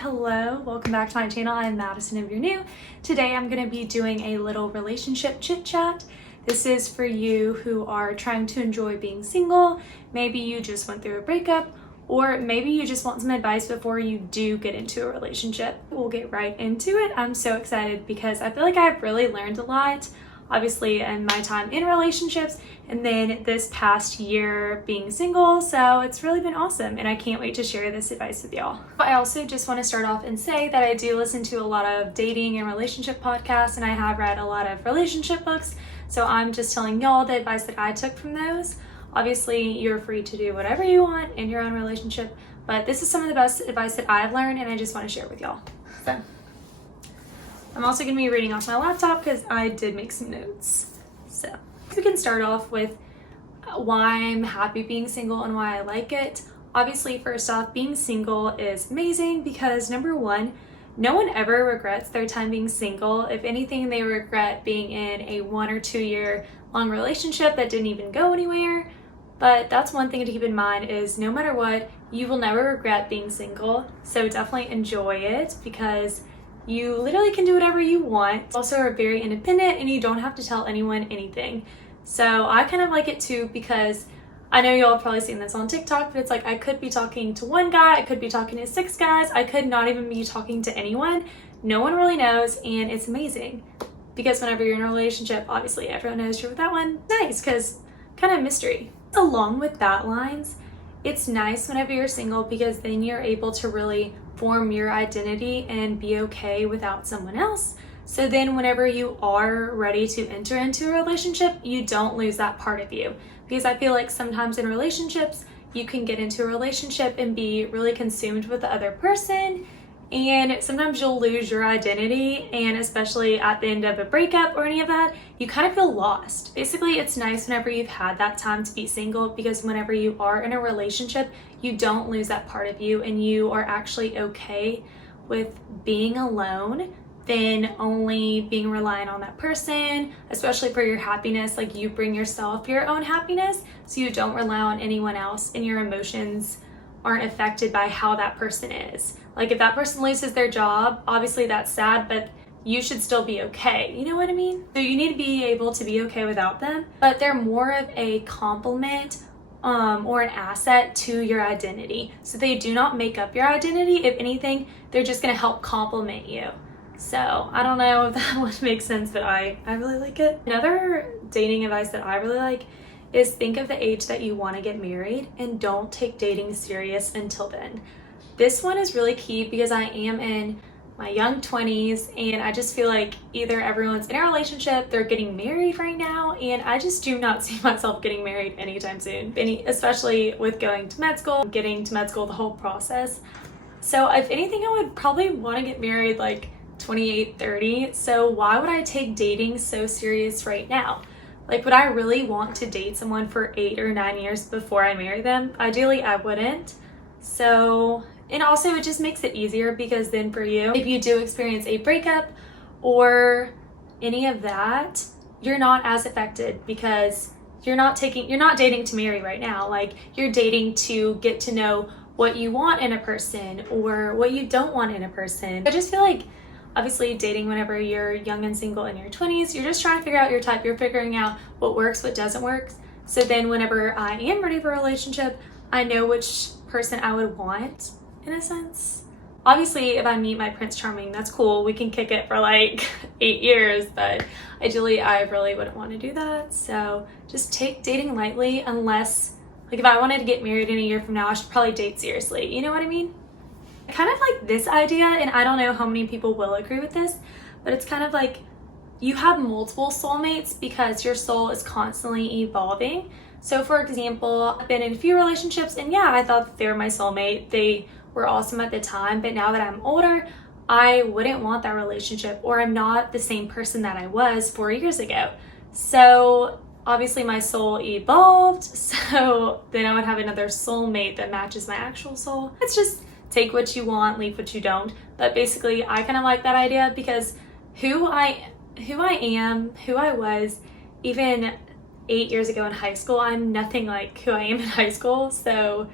Hello, welcome back to my channel. I'm Madison if you're new. Today I'm going to be doing a little relationship chit chat. This is for you who are trying to enjoy being single. Maybe you just went through a breakup, or maybe you just want some advice before you do get into a relationship. We'll get right into it. I'm so excited because I feel like I've really learned a lot, obviously in my time in relationships and then this past year being single, so it's really been awesome and I can't wait to share this advice with y'all. I also just want to start off and say that I do listen to a lot of dating and relationship podcasts and I have read a lot of relationship books, so I'm just telling y'all the advice that I took from those. Obviously you're free to do whatever you want in your own relationship, but this is some of the best advice that I've learned and I just want to share it with y'all. So I'm also going to be reading off my laptop because I did make some notes. So we can start off with why I'm happy being single and why I like it. Obviously, first off, being single is amazing because number one, no one ever regrets their time being single. If anything, they regret being in a 1 or 2 year long relationship that didn't even go anywhere. But that's one thing to keep in mind is no matter what, you will never regret being single. So definitely enjoy it because you literally can do whatever you want. Also are very independent and you don't have to tell anyone anything. So I kind of like it too because I know y'all have probably seen this on TikTok, but it's like I could be talking to one guy, I could be talking to 6 guys, I could not even be talking to anyone. No one really knows and it's amazing. Because whenever you're in a relationship, obviously everyone knows you're with that one. Nice, because kind of mystery. Along with that lines, it's nice whenever you're single because then you're able to really form your identity and be okay without someone else. So then whenever you are ready to enter into a relationship, you don't lose that part of you. Because I feel like sometimes in relationships, you can get into a relationship and be really consumed with the other person. And sometimes you'll lose your identity, and especially at the end of a breakup or any of that, you kind of feel lost. Basically, it's nice whenever you've had that time to be single because whenever you are in a relationship, you don't lose that part of you and you are actually okay with being alone than only being reliant on that person, especially for your happiness. Like you bring yourself your own happiness, so you don't rely on anyone else and your emotions aren't affected by how that person is. Like if that person loses their job, obviously that's sad, but you should still be okay. You know what I mean? So you need to be able to be okay without them, but they're more of a compliment or an asset to your identity. So they do not make up your identity. If anything, they're just gonna help complement you. So I don't know if that would make sense, but I really like it. Another dating advice that I really like is think of the age that you want to get married and don't take dating serious until then. This one is really key because I am in my young 20s and I just feel like either everyone's in a relationship, they're getting married right now, and I just do not see myself getting married anytime soon, especially with going to med school, getting to med school, the whole process. So if anything, I would probably want to get married like 28, 30. So why would I take dating so serious right now? Like, would I really want to date someone for 8 or 9 years before I marry them? Ideally, I wouldn't. So, and also it just makes it easier because then for you, if you do experience a breakup or any of that, you're not as affected because you're not dating to marry right now. Like, you're dating to get to know what you want in a person or what you don't want in a person. I just feel like obviously dating whenever you're young and single in your 20s, you're just trying to figure out your type. You're figuring out what works, what doesn't work. So then whenever I am ready for a relationship, I know which person I would want in a sense. Obviously, if I meet my Prince Charming, that's cool. We can kick it for like 8 years, but ideally I really wouldn't want to do that. So just take dating lightly unless, like if I wanted to get married in a year from now, I should probably date seriously. You know what I mean? I kind of like this idea, and I don't know how many people will agree with this, but it's kind of like you have multiple soulmates because your soul is constantly evolving. So for example, I've been in a few relationships and yeah, I thought that they were my soulmate. They were awesome at the time, but now that I'm older, I wouldn't want that relationship, or I'm not the same person that I was 4 years ago. So obviously my soul evolved, so then I would have another soulmate that matches my actual soul. It's just take what you want, leave what you don't. But basically, I kind of like that idea because who I am, who I was, even 8 years ago in high school, I'm nothing like who I am in high school. So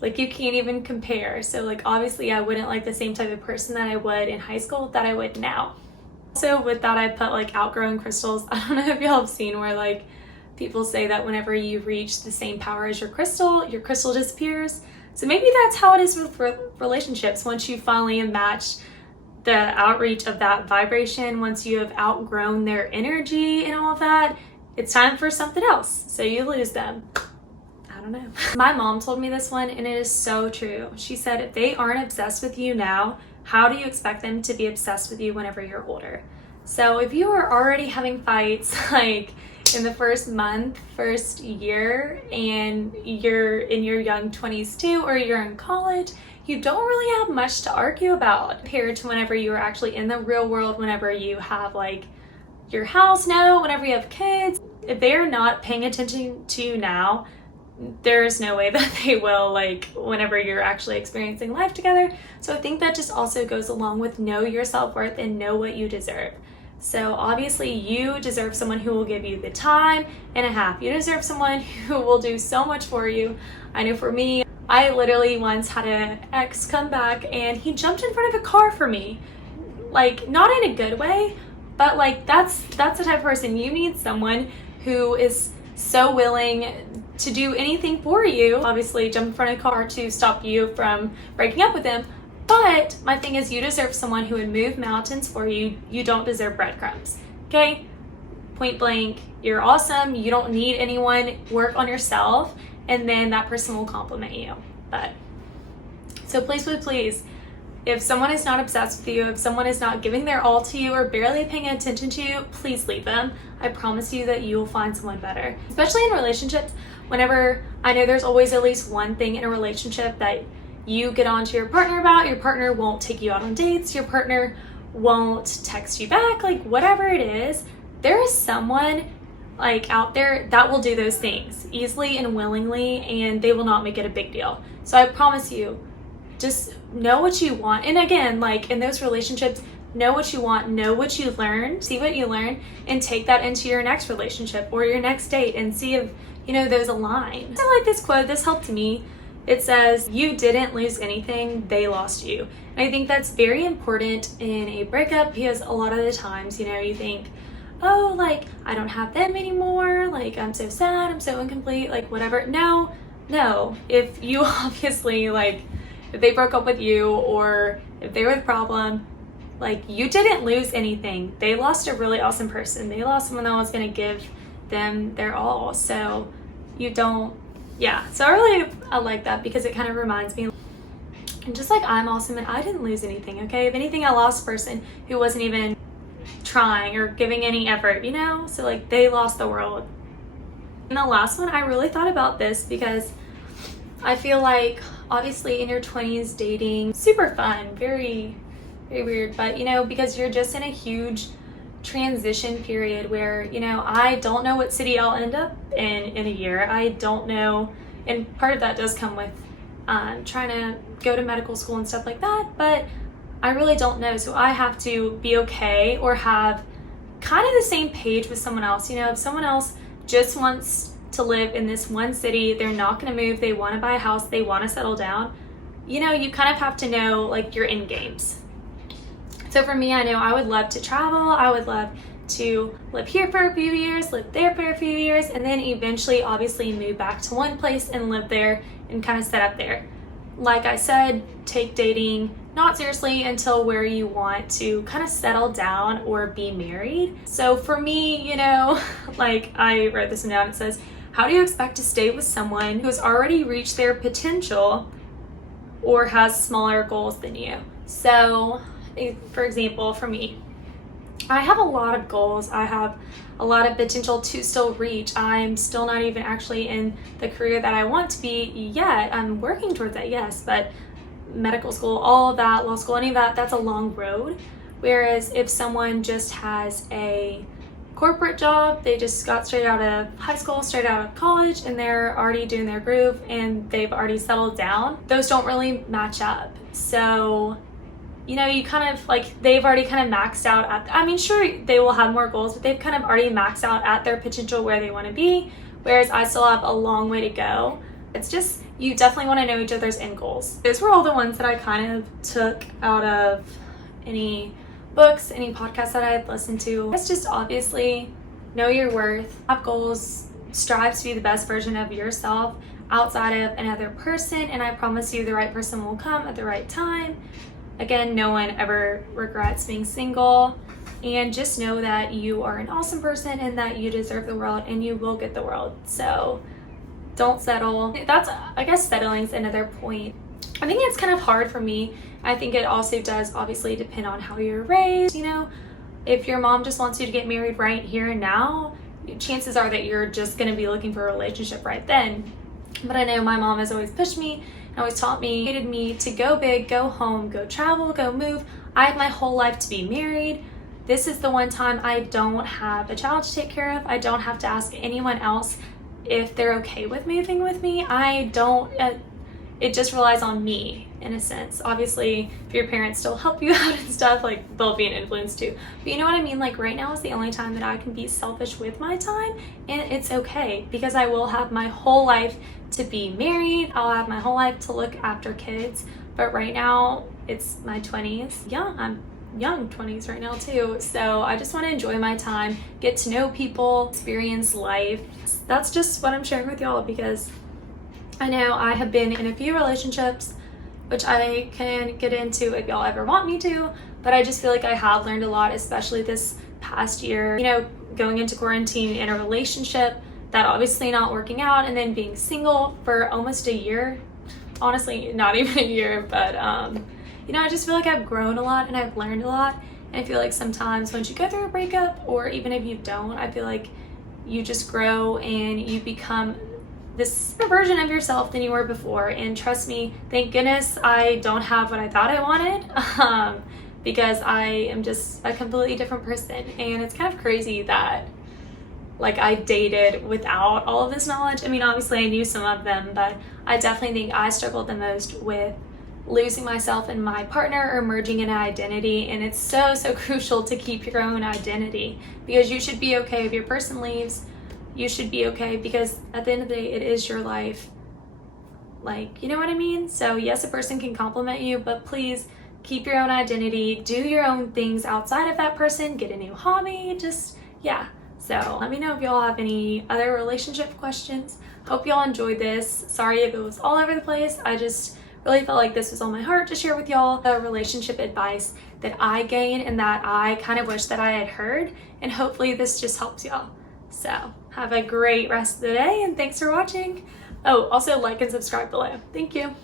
Like, you can't even compare. So like, obviously I wouldn't like the same type of person that I would in high school that I would now. Also with that, I put like outgrowing crystals. I don't know if y'all have seen where like people say that whenever you reach the same power as your crystal disappears. So maybe that's how it is with relationships. Once you finally match the outreach of that vibration, once you have outgrown their energy and all of that, it's time for something else. So you lose them. I don't know. My mom told me this one, and it is so true. She said, if they aren't obsessed with you now, how do you expect them to be obsessed with you whenever you're older? So if you are already having fights like in the first month, first year, and you're in your young 20s too, or you're in college, you don't really have much to argue about compared to whenever you are actually in the real world, whenever you have like your house now, whenever you have kids. If they're not paying attention to you now, there's no way that they will, like, whenever you're actually experiencing life together. So I think that just also goes along with know your self-worth and know what you deserve. So obviously you deserve someone who will give you the time and a half. You deserve someone who will do so much for you. I know for me, I literally once had an ex come back and he jumped in front of a car for me. Like, not in a good way, but like that's the type of person. You need someone who is so willing to do anything for you. Obviously jump in front of a car to stop you from breaking up with them. But my thing is, you deserve someone who would move mountains for you. You don't deserve breadcrumbs. Okay? Point blank, you're awesome. You don't need anyone. Work on yourself, and then that person will compliment you. But so please, if someone is not obsessed with you, if someone is not giving their all to you or barely paying attention to you, please leave them. I promise you that you will find someone better. Especially in relationships, whenever I know there's always at least one thing in a relationship that you get on to your partner about. Your partner won't take you out on dates. Your partner won't text you back, like whatever it is. There is someone like out there that will do those things easily and willingly, and they will not make it a big deal. So I promise you, just know what you want. And again, like in those relationships, know what you want, know what you learn, see what you learn, and take that into your next relationship or your next date and see if, you know, those align. I like this quote. This helped me. It says, you didn't lose anything, they lost you. And I think that's very important in a breakup, because a lot of the times, you know, you think, oh, like, I don't have them anymore, like, I'm so sad, I'm so incomplete, like, whatever. No, if you obviously, like, if they broke up with you or if they were the problem, like, you didn't lose anything. They lost a really awesome person. They lost someone that was going to give them their all. So you don't, yeah. So I like that, because it kind of reminds me, and just like I'm awesome and I didn't lose anything, okay? If anything, I lost a person who wasn't even trying or giving any effort, you know? So like, they lost the world. And the last one, I really thought about this because I feel like obviously in your 20s dating, super fun, very, very weird, but you know, because you're just in a huge transition period where, you know, I don't know what city I'll end up in a year. I don't know, and part of that does come with trying to go to medical school and stuff like that, but I really don't know. So I have to be okay or have kind of the same page with someone else. You know, if someone else just wants to live in this one city, they're not going to move, they want to buy a house, they want to settle down, you know, you kind of have to know like your end games. So for me, I know I would love to travel. I would love to live here for a few years, live there for a few years, and then eventually obviously move back to one place and live there and kind of set up there. Like I said, take dating not seriously until where you want to kind of settle down or be married. So for me, you know, like I wrote this one down. It says, how do you expect to stay with someone who's already reached their potential or has smaller goals than you? So for example, for me, I have a lot of goals. I have a lot of potential to still reach. I'm still not even actually in the career that I want to be yet. I'm working towards that, yes, but medical school, all of that, law school, any of that, that's a long road. Whereas if someone just has a corporate job, they just got straight out of high school, straight out of college, and they're already doing their groove and they've already settled down, those don't really match up. So, you know, you kind of like, they've already kind of maxed out at, I mean, sure, they will have more goals, but they've kind of already maxed out at their potential where they want to be, whereas I still have a long way to go. It's just, you definitely want to know each other's end goals. Those were all the ones that I kind of took out of any books, any podcasts that I had listened to. It's just obviously know your worth, have goals, strive to be the best version of yourself outside of another person, and I promise you the right person will come at the right time. Again, no one ever regrets being single, and just know that you are an awesome person and that you deserve the world and you will get the world. So don't settle. That's, I guess, settling's another point. I think it's kind of hard for me. I think it also does obviously depend on how you're raised. You know, if your mom just wants you to get married right here and now, chances are that you're just going to be looking for a relationship right then. But I know my mom has always pushed me and always taught me, hated me to go big, go home, go travel, go move. I have my whole life to be married. This is the one time I don't have a child to take care of. I don't have to ask anyone else if they're okay with moving with me. It just relies on me in a sense. Obviously, if your parents still help you out and stuff, like, they'll be an influence too. But you know what I mean? Like, right now is the only time that I can be selfish with my time, and it's okay because I will have my whole life to be married. I'll have my whole life to look after kids. But right now, it's my 20s. Yeah, I'm young 20s right now too. So I just want to enjoy my time, get to know people, experience life. That's just what I'm sharing with y'all because I know I have been in a few relationships, which I can get into if y'all ever want me to, but I just feel like I have learned a lot, especially this past year, you know, going into quarantine in a relationship that obviously not working out, and then being single for almost a year. Honestly, not even a year, but you know, I just feel like I've grown a lot and I've learned a lot. And I feel like sometimes once you go through a breakup, or even if you don't, I feel like you just grow and you become this version of yourself than you were before. And trust me, thank goodness I don't have what I thought I wanted, because I am just a completely different person. And it's kind of crazy that, like, I dated without all of this knowledge. I mean, obviously I knew some of them, but I definitely think I struggled the most with losing myself in my partner or merging in an identity. And it's so crucial to keep your own identity, because you should be okay if your person leaves. You should be okay because at the end of the day, it is your life. Like, you know what I mean? So yes, a person can compliment you, but please keep your own identity, do your own things outside of that person, get a new hobby, just, yeah. So let me know if y'all have any other relationship questions. Hope y'all enjoyed this. Sorry if it was all over the place. I just really felt like this was on my heart to share with y'all the relationship advice that I gained and that I kind of wish that I had heard. And hopefully this just helps y'all. So have a great rest of the day and thanks for watching. Oh, also like and subscribe below. Thank you.